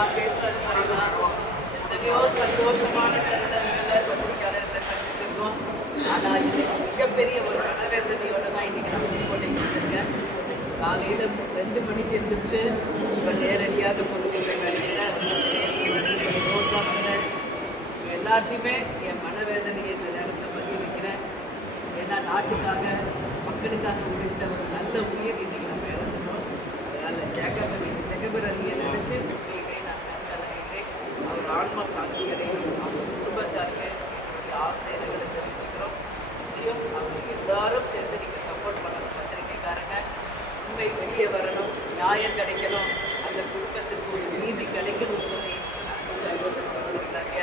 நான் பேசுறது மாதிரிதான் எத்தனையோ சந்தோஷமான தருணங்களை பத்திரிகையாளர்களை சந்திச்சிருக்கோம் ஆனா இது மிகப்பெரிய ஒரு மனவேதனையோட தான் இன்னைக்கு நான் புதுக்கோட்டை வந்திருக்கேன் காலையில ரெண்டு மணிக்கு எழுந்திரிச்சு இப்போ நேரடியாக புதுக்கோட்டை நடிக்கிறேன் ரோட்ல வந்தேன் எல்லாத்தையுமே என் மனவேதனையை இந்த நேரத்தில் பதிய வைக்கிறேன். ஏன்னா நாட்டுக்காக மக்களுக்காக உழைத்த ஒரு நல்ல உயிர் இன்னைக்கு நம்ம இழந்துட்டோம். அதனால் ஜேக்கப் ஜெகபர் அலியை நினச்சி அவர் ஆன்மா சாந்தி அடையும் அவங்க குடும்பத்தாருக்கு என்னுடைய ஆழ்நேரங்களை தெரிவிச்சுக்கிறோம் நிச்சயம் அவங்க எல்லாரும் சேர்ந்து நீங்கள் சப்போர்ட் பண்ணணும் பத்திரிக்கைக்காரங்க உண்மை வெளியே வரணும் நியாயம் கிடைக்கணும் அந்த குடும்பத்துக்கு ஒரு நீதி கிடைக்கணும்னு சொல்லி அன்பு சகோதரர் சகோதரிகளாக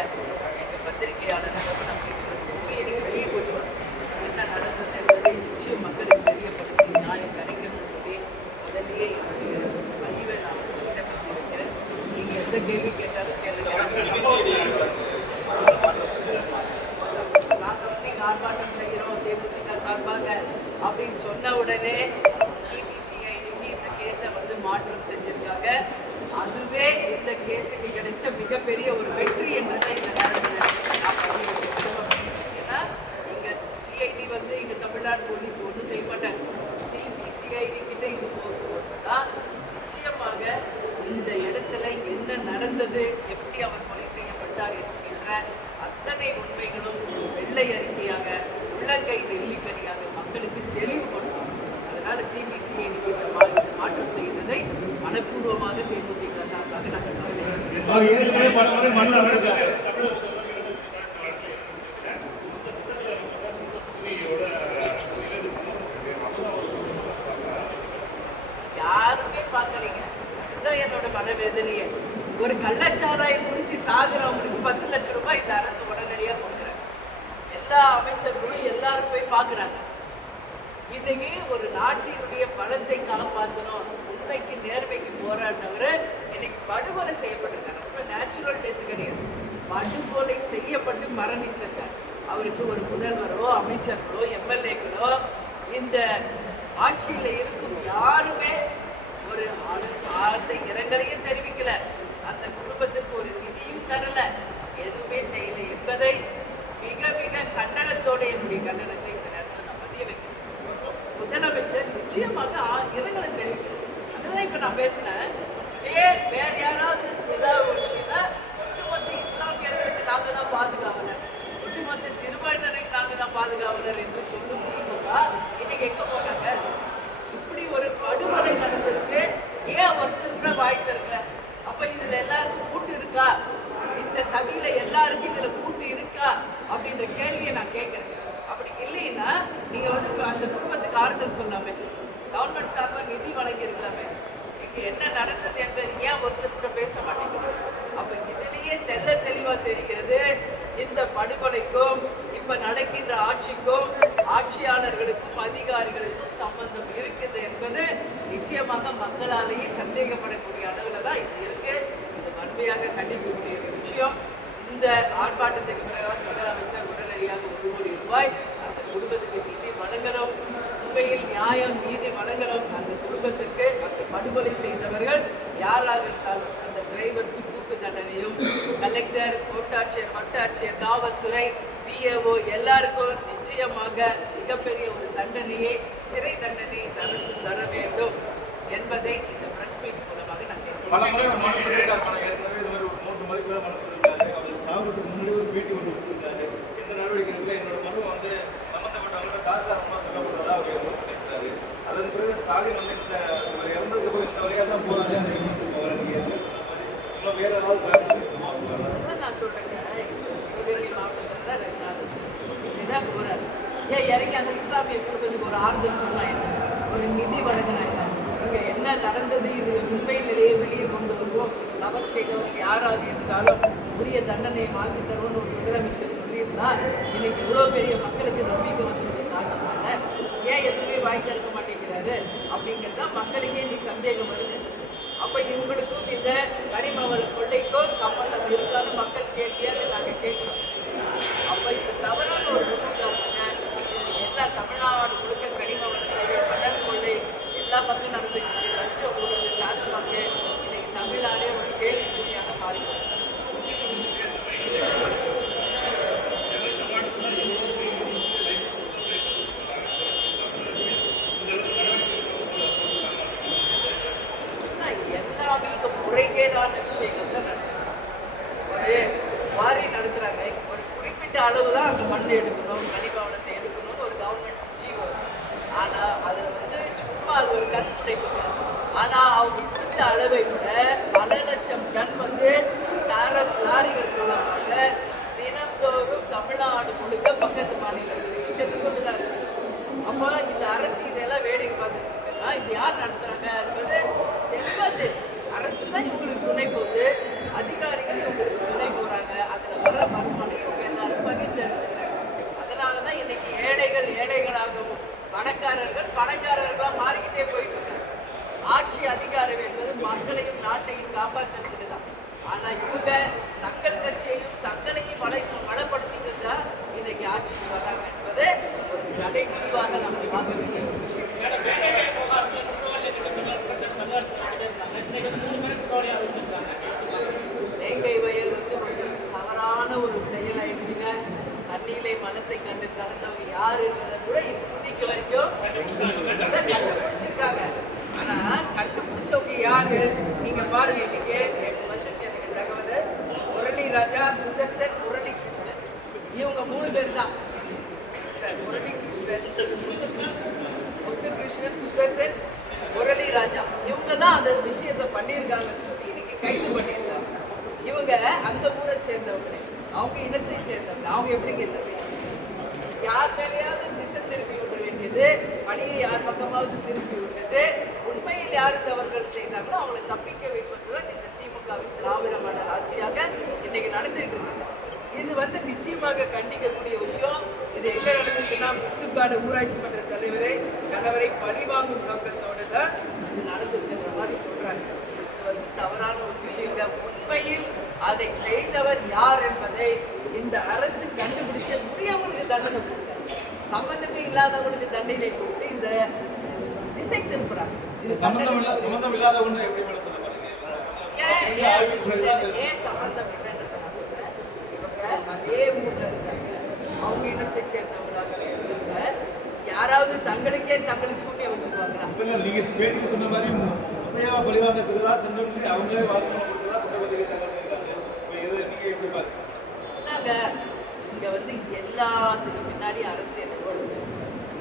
எங்கள் பத்திரிகையாளர்கள் நம்ம கேட்குறது உண்மையை நீங்கள் வெளியே கொண்டு வரணும் என்ன நடந்தது என்பதை நிச்சயம் மக்களுக்கு தெரியப்படுத்தி நியாயம் கிடைக்கணும்னு சொல்லி முதலியே என்னுடைய பதிவை நான் உங்ககிட்ட பற்றி வைக்கிறேன் நீங்கள் எந்த கேள்வி கேட்டாலும் கேளுங்க நாங்கள் வந்து இங்கே ஆர்ப்பாட்டம் செய்கிறோம் தேமுதிக சார்பாக அப்படின்னு சொன்ன உடனே சிபிசிஐடிக்கு இந்த கேஸை வந்து மாற்றம் செஞ்சிருக்காங்க. அதுவே இந்த கேஸுக்கு கிடைச்ச மிகப்பெரிய ஒரு வெற்றி என்று தான் இந்த நேரத்தில் நான் பதிவு ஏன்னா இங்கே சிஐடி வந்து இங்கே தமிழ்நாடு போலீஸ் ஒன்றும் செய்ய மாட்டாங்க சிபிசிஐடி கிட்ட இது போகும்போதுதான் நிச்சயமாக இந்த இடத்துல என்ன நடந்தது எப்படி அவர் கொலை செய்யப்பட்டார் என்கின்ற அத்தனை உண்மைகளும் ஒரு வெள்ளை அறிக்கையாக உள்ளங்கை நெல்லிக்கனியாக மக்களுக்கு தெளிவுபடுத்தும் அதனால சிபிசிஐ நிமித்தமாக இந்த மாற்றம் செய்ததை மனப்பூர்வமாக தேமுதிக சார்பாக நாங்கள் யாருமே பார்க்கறீங்க அதுதான் என்னோட மனவேதனையே. ஒரு கள்ளச்சாராயம் முடிச்சு சாகுறவங்களுக்கு பத்து லட்சம் ரூபாய் இந்த அரசு எல்லா அமைச்சர்களும் எல்லாரும் போய் பார்க்குறாங்க. இன்னைக்கு ஒரு நாட்டினுடைய பலத்தை காப்பாற்றணும் உண்மைக்கு நேர்மைக்கு போராடினவர் இன்னைக்கு படுகொலை செய்யப்பட்டிருக்காரு ரொம்ப நேச்சுரல் டெத் கிடையாது. படுகொலை செய்யப்பட்டு மரணிச்சிருக்கார். அவருக்கு ஒரு முதல்வரோ அமைச்சர்களோ எம்எல்ஏக்களோ இந்த ஆட்சியில் இருக்கும் யாருமே ஒரு அணு சார்ந்த இரங்கலையும் தெரிவிக்கல. அந்த குடும்பத்துக்கு ஒரு நிதியும் தரலை எதுவுமே செய்யலை என்பதை மிக மிக கண்டனத்தோட என்னுடைய கண்டனத்தை இந்த நேரத்தில் நான் பதிய வைக்கிறேன். முதலமைச்சர் நிச்சயமாக இரங்கலை தெரிவிக்கணும் அதுதான் இப்போ நான் பேசினேன். இதே வேற யாராவது ஏதாவது ஒரு விஷயம்னா ஒட்டுமொத்த இஸ்லாமியர்களுக்கு நாங்கள் தான் பாதுகாவலர். ஒட்டுமொத்த சிறுபான்மையினருக்கு நாங்கள் தான் பாதுகாவலர் என்று சொல்லும் திமுக இன்னைக்கு எங்க போனாங்க இப்படி ஒரு படுகொலை நடந்திருக்கு ஏன் ஒருத்தர் கூட வாய் திறக்கல அப்ப இதுல எல்லாருக்கும் கூட்டு இருக்கா இந்த சதியில எல்லாருக்கும் இதுல கூட்டு இருக்கா அப்படின்ற கேள்வியை நான் கேட்கிறேன் அப்படி இல்லைன்னா நீங்க வந்து இப்ப அந்த குடும்பத்துக்கு ஆறுதல் சொல்லாமே கவர்மெண்ட் வழங்கியிருக்கலாமே இங்கே என்ன நடந்தது என்பது ஏன் ஒருத்தர் கூட பேச மாட்டேங்குது? அப்ப இதுலேயே தெல்ல தெளிவா தெரிகிறது இந்த படுகொலைக்கும் இப்ப நடக்கின்ற ஆட்சிக்கும் ஆட்சியாளர்களுக்கும் அதிகாரிகளுக்கும் சம்பந்தம் இருக்குது என்பது நிச்சயமாக மக்களாலேயே சந்தேகப்படக்கூடிய அளவில் தான் இது இருக்கு இது வன்மையாக கண்டிக்கக்கூடிய ஒரு விஷயம் இந்த ஆர்ப்பாட்டத்துக்கு பிறகு முதலமைச்சர் உடனடியாக ஒரு கோடி ரூபாய் அந்த குடும்பத்துக்கு நிதி வழங்கணும் உண்மையில் நியாயம் நீதி வழங்கணும் அந்த குடும்பத்துக்கு அந்த படுகொலை செய்தவர்கள் யாராக இருந்தாலும் அந்த டிரைவருக்கு தூக்கு தண்டனையும் கலெக்டர் கோட்டாட்சியர் வட்டாட்சியர் காவல்துறை பிஏஓ எல்லாருக்கும் நிச்சயமாக மிகப்பெரிய ஒரு தண்டனையை சிறை தண்டனை அரசு தர வேண்டும் என்பதை இந்த பிரஸ் மீட் மூலமாக நான் ஒரு மூன்று அவர் நடவடிக்கை என்னோட மனுவை வந்து சம்பந்தப்பட்டவங்களோட தாசாரமாக அதன் பிறகு ஸ்டாலின் வந்து இந்த இவர் இறந்ததுக்கு இந்த வழியாக தான் போகிறாங்க அந்த நியூஸ் போகிறார் நீங்க எதுவும் இன்னும் வேற ஏதாவது காரணம் இருக்குமா அப்படின்னா அதான் நான் சொல்கிறேங்க இப்போ சிவகங்கை மாவட்டத்தில் தான் ரெண்டு நாள் இதுதான் போறாரு ஏன் இறங்கி அந்த இஸ்லாமிய குடும்பத்துக்கு ஒரு ஆறுதல் சொன்னால் என்ன ஒரு நிதி வழங்கினா என்ன இங்க என்ன நடந்தது இது உண்மை நிலையை வெளியே கொண்டு வருவோம் தவறு செய்தவர்கள் யாராக இருந்தாலும் உரிய தண்டனையை வாங்கி தருவோம்னு ஒரு முதலமைச்சர் சொல்லியிருந்தா இன்னைக்கு எவ்வளோ பெரிய மக்களுக்கு நம்பிக்கை வந்துருக்கு இந்த ஆட்சி ஏன் எதுவுமே வாய் திறக்க மாட்டேங்கிறாரு? அப்படிங்கிறது தான் மக்களுக்கே நீ சந்தேகம் வருது. அப்போ இவங்களுக்கும் இந்த கரிமவள கொள்ளைக்கும் சம்பந்தம் இருக்கான்னு மக்கள் கேள்வியாக நாங்கள் கேட்குறோம். அப்போ இது தவறான ஒரு முன்னுதாரணங்க எல்லா தமிழ்நாடு முழுக்க கனிமவள கொள்ளை கடல் கொள்ளை எல்லா பக்கம் நடந்துச்சு லஞ்சம் ஊழல் டாஸ்மாக் இன்னைக்கு தமிழ்நாடே ஒரு கேள்வி தவறான விஷயங்கள் தான் நடக்குது ஒரு வாரி நடத்துறாங்க ஒரு குறிப்பிட்ட அளவு தான் அந்த மண் எடுக்கணும் கனிபவனத்தை எடுக்கணும்னு ஒரு கவர்மெண்ட் ஜீவோ ஆனா அது வந்து சும்மா அது ஒரு கண் துடைப்புங்க ஆனா அவங்க கொடுத்த அளவை விட பல லட்சம் டன் வந்து டாரஸ் லாரிகள் மூலமாக தினந்தோறும் தமிழ்நாடு முழுக்க பக்கத்து மாநிலங்களுக்கு சென்று கொண்டு தான் இருக்கு அப்போ இந்த அரசு இதெல்லாம் வேடிக்கை பார்த்துட்டு இது யார் நடத்துகிறாங்க என்பது தெளிவா அரசு தான் இவங்களுக்கு துணை போகுது. அதிகாரிகள் இவங்களுக்கு துணை போகிறாங்க அதில் வர வருமானம் இவங்க எல்லாரும் பகிர்ந்து எடுத்துக்கிறாங்க. அதனால தான் இன்னைக்கு ஏழைகள் ஏழைகளாகவும் பணக்காரர்கள் பணக்காரர்களாக மாறிக்கிட்டே போயிட்டு இருக்காங்க ஆட்சி அதிகாரம் என்பது மக்களையும் நாட்டையும் காப்பாற்றுறதுக்கு தான் ஆனால் இவங்க ஒரு கதை முடிவாக நம்ம பார்க்க வேண்டிய ஒரு விஷயம் வேங்கை வயல் வந்து ஒரு தவறான ஒரு செயலாயிடுச்சுங்க தண்ணியிலே மனத்தை கண்டு கலந்தவங்க யாரு என்பதை கூட இன்னைக்கு வரைக்கும் அதை கண்டுபிடிச்சிருக்காங்க ஆனா கண்டுபிடிச்சவங்க யாரு நீங்க பாருங்க இன்னைக்கு எனக்கு வந்துச்சு எனக்கு தகவல் முரளி ராஜா சுதர்சன் முரளி கிருஷ்ணன் இவங்க மூணு பேர் தான் இல்ல, முரளி கிருஷ்ணன் முத்துகிருஷ்ணன் முரளி ராஜா. இவங்க தான் அந்த விஷயத்தை பண்ணியிருக்காங்கன்னு சொல்லி இன்னைக்கு கைது பண்ணியிருக்காங்க. இவங்க அந்த ஊரை சேர்ந்தவங்களே அவங்க இனத்தை சேர்ந்தவங்க அவங்க எப்படிங்க இந்த யார் மேலேயாவது திசை திருப்பி விட வேண்டியது வழியை யார் பக்கமாவது திருப்பி விட்டுட்டு உண்மையில் யாரு தவறுகள் செய்தாங்களோ அவங்களை தப்பிக்க வைப்பது தான் இந்த திமுகவின் திராவிடமான ஆட்சியாக இன்னைக்கு நடந்துட்டு இருக்கு. இது வந்து நிச்சயமாக கண்டிக்கக்கூடிய விஷயம். இது எங்க நடந்திருக்குன்னா முத்துக்காடு ஊராட்சி மன்ற தலைவரை கணவரை பழிவாங்கும் நோக்கத்தோடு தான் இது நடந்திருக்குன்ற மாதிரி சொல்றாங்க. இது வந்து தவறான ஒரு விஷயங்க. உண்மையில் அதை செய்தவர் யார் என்பதை இந்த அரசு கண்டுபிடிச்சு உரியவங்களுக்கு தண்டனை கொடுங்க சம்பந்தமே இல்லாதவங்களுக்கு தண்டனை கொடுத்து இந்த திசை திருப்புறாங்க. சம்பந்தம் இல்ல சம்பந்தம் இல்லாத ஒண்ணு எப்படி ஏன் சம்பந்தம் இல்லைன்றத. இவங்க அதே ஊர்ல அவங்க இனத்தை சேர்ந்தவங்களாகவே இருக்காங்க. யாராவது தங்களுக்கே தங்களுக்கு சூன்யம் வச்சுக்குவாங்களா நீங்க பேட்டிக்கு சொன்ன மாதிரி முத்தையா பழிவாங்கத்துக்கு தான் செஞ்சோம்னு சொல்லி அவங்களே நீங்க இங்க வந்து எல்லாத்துக்கு பின்னாடி அரசியல் ஓடுது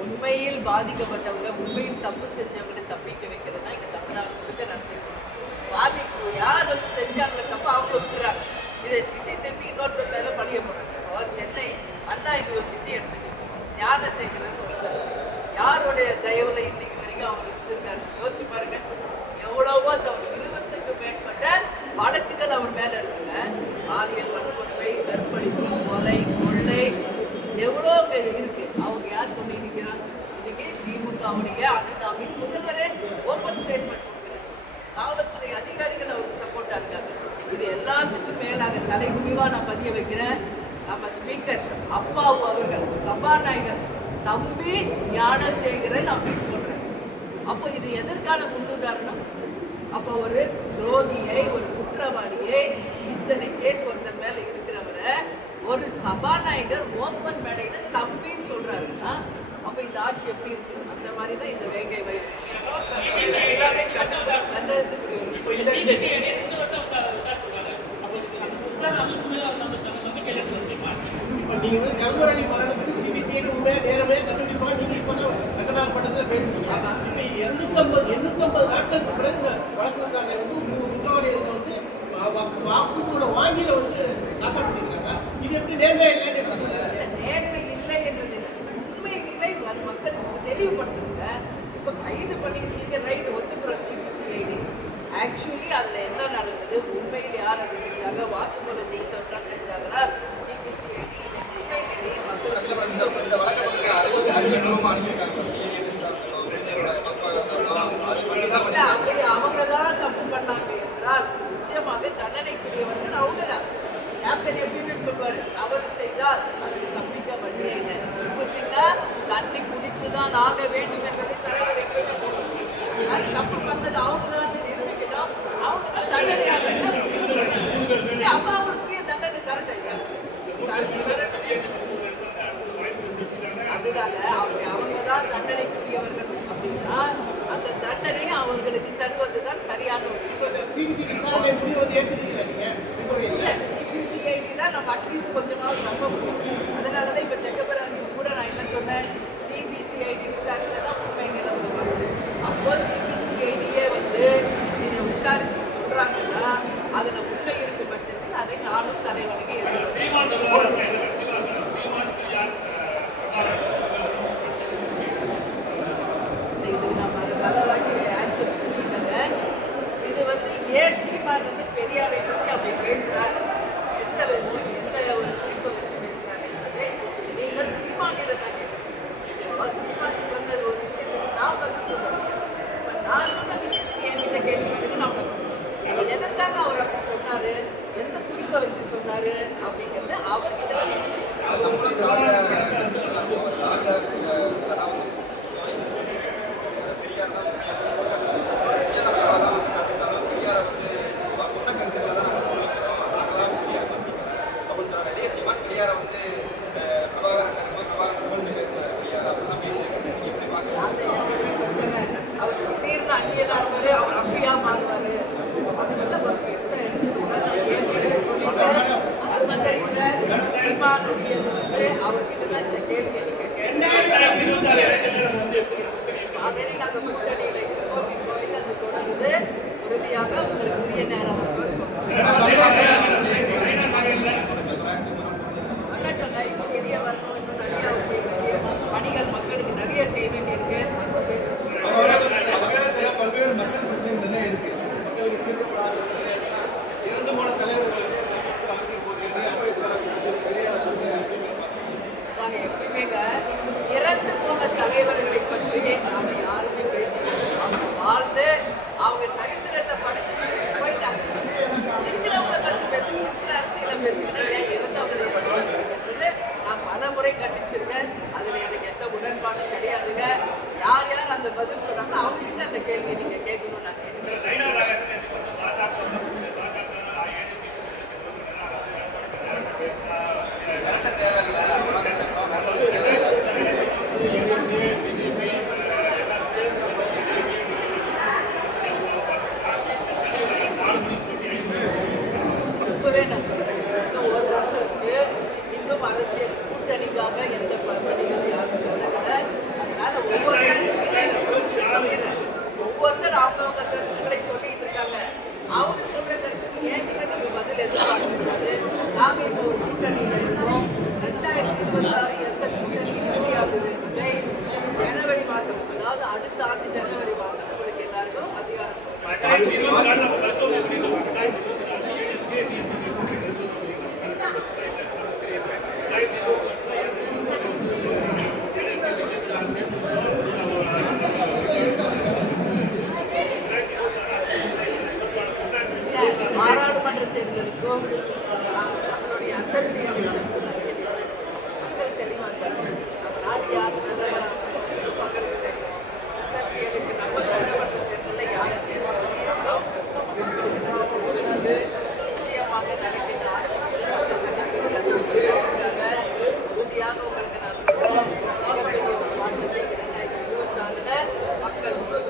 உண்மையில் பாதிக்கப்பட்டவங்க உண்மையில் தப்பு செஞ்சவங்களை தப்பிக்க வைக்கிறது தான் இங்க தமிழ்நாடு முழுக்க நடந்துருக்கு பாதிப்பு யார் வந்து செஞ்சாங்களோ தப்பு அவங்க விட்டுறாங்க. இதை திசை திருப்பி இன்னொருத்தர் மேல பழிய போறாங்க சென்னை அண்ணா யூனிவர்சிட்டி எடுத்துக்கோங்க ஞானசேகரன் ஒருத்தர் யாருடைய தயவுல இன்னைக்கு வரைக்கும் அவர் இருந்திருக்காரு? யோசிச்சு பாருங்க. எவ்வளவோ அவர் இருபத்துக்கு மேற்பட்ட வழக்குகள் அவர் மேல இருக்குங்க. பாலியல் வன்கொடுமை கற்பழிப்பு கொலை கொள்ளை எவ்வளோ இருக்கு. அவங்க யார் சொல்லி இருக்கிறார் இன்னைக்கு திமுகவுடைய அனுதாபின் முதல்வரே ஓப்பன் ஸ்டேட்மெண்ட் காவல்துறை அதிகாரிகள் அவருக்கு சப்போர்ட்டா இருக்காங்க. இது எல்லாத்துக்கும் மேலாக தலைகுனிவா நான் பதிய வைக்கிறேன். நம்ம ஸ்பீக்கர் அப்பாவு அவர்கள் சபாநாயகர் தம்பி ஞானசேகரன் அப்படின்னு சொல்றேன். அப்போ இது எதற்கான முன்னுதாரணம்? அப்போ ஒரு துரோகியை ஒரு குற்றவாளியை இத்தனை கேஸ் ஒருத்தர் மேல இருக்கிறவரை ஒரு சபாநாயகர் ஓப்பன் மேடையில தம்பின்னு சொல்றாருன்னா அப்ப இந்த ஆட்சி எப்படி இருக்கு? அந்த மாதிரி தான் இந்த வேங்கை வயிறு விஷயம் எல்லாமே கண்டத்துக்குரிய ஒரு விஷயம். இப்ப நீங்க வந்து கலந்துரணி மரணத்துக்கு சிபிசிஐடி உண்மையா நேரமே கண்டுபிடிப்பா நீங்க இப்ப தான் பட்டத்துல பண்றதுல இப்ப எண்ணூத்தி ஐம்பது எண்ணூத்தி ஐம்பது நாட்களுக்கு பிறகு இந்த வழக்கு விசாரணை வந்து ஒரு வந்து வா- வா- வாங்கியில வந்து காப்பாற்றிருக்காங்க இது எப்படி நேர்மையா இல்லைன்னு நேர்மை இல்லை என்றது இல்லை. உண்மை நிலை வ- மக்களுக்கு தெளிவுபடுத்துங்க. இப்போ கைது பண்ணிருக்கீங்க ரைட் ஒத்துக்கிறோம் சிபிசிஐடி ஆக்சுவலி அதுல என்ன நடந்தது? உண்மையில் யார் அதை செஞ்சாங்க? வாக்குமூலம் கொடுத்தவங்க தான் செஞ்சாங்களா சிபிசிஐடி இதை உண்மை நிலையை மக்களுக்கு வந்து இந்த வழக்கை வந்து அறுபது அதிகமாக அனுப்பியிருக்காங்க அப்படி அவங்க தான் தப்பு பண்ணாங்க என்றால் நிச்சயமாக தண்டனைக்குரியவர்கள் அவங்க தான் கேப்டன் எப்பயுமே சொல்வாரு தவறு செய்தால் அதுக்கு தப்பிக்க வழியே இல்லை தண்ணி குடித்து தான் ஆக வேண்டும் அவர்களுக்கு தருவதுதான் சரியான ஒரு சிபிசிஐடி தான் நம்ம அட்லீஸ்ட் வந்து உறுதியாக உங்களுக்குரிய நேரம் சொல்லுங்கள்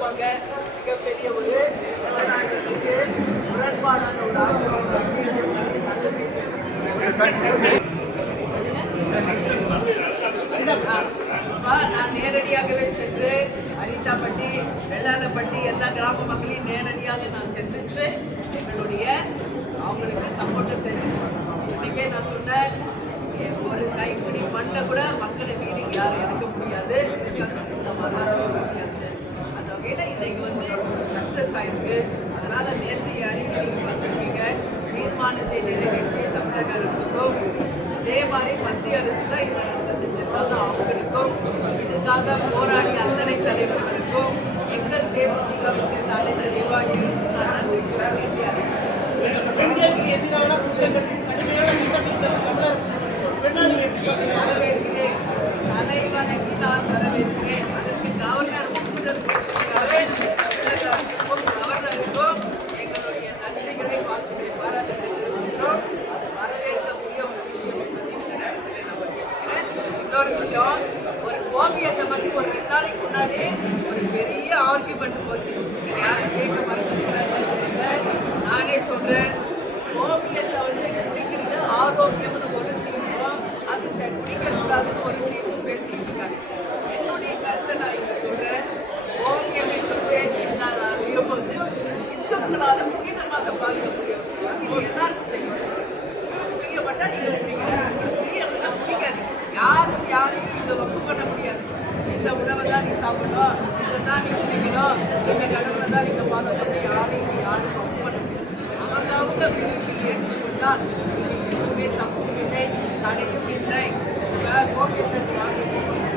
உருவாக்க மிகப்பெரிய ஒரு ஜனநாயகத்துக்கு முரண்பாடான ஒரு ஆட்சி நான் நேரடியாகவே சென்று அனிதாப்பட்டி வெள்ளானப்பட்டி எல்லா கிராம மக்களையும் நேரடியாக நான் சென்றுச்சு. எங்களுடைய அவங்களுக்கு சப்போர்ட்டை தெரிஞ்சு இன்னைக்கே நான் சொன்னேன் ஒரு கைப்பிடி பண்ண கூட மக்களை மீறி யாரும் ஆயிருக்கு. அதனால நேற்றைய அறிக்கை நீங்க பார்த்துருக்கீங்க தீர்மானத்தை நிறைவேற்றிய தமிழக அரசுக்கும் அதே மாதிரி மத்திய அரசு தான் இதை ரத்து செஞ்சிருக்காங்க அவங்களுக்கும். இதுக்காக போராடி அத்தனை தலைவர்களுக்கும் எங்கள் தேமுதிகவை சேர்ந்த அனைத்து நிர்வாகிகளுக்கும் நான் நன்றி சொல்ல வேண்டிய எங்களுக்கு எதிரான சாப்பிடணும். இதை தான் நீ குடிக்கணும். இந்த கடவுளை தான் நீங்கள் பார்க்க சொல்லி யாரும் யாரும் அவங்க அவங்க ஏற்றுக்கொண்டால் எதுவுமே தப்பும் இல்லை தடையும் இல்லை. கோபியத்தை வாங்க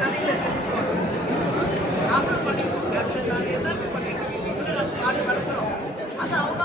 தலையில் தெரிஞ்சுக்கோங்க நாங்களும் பண்ணிக்கோம் கேப்டன் நான் எல்லாமே பண்ணிக்கிறோம் நாடு வளர்க்குறோம். அது அவங்க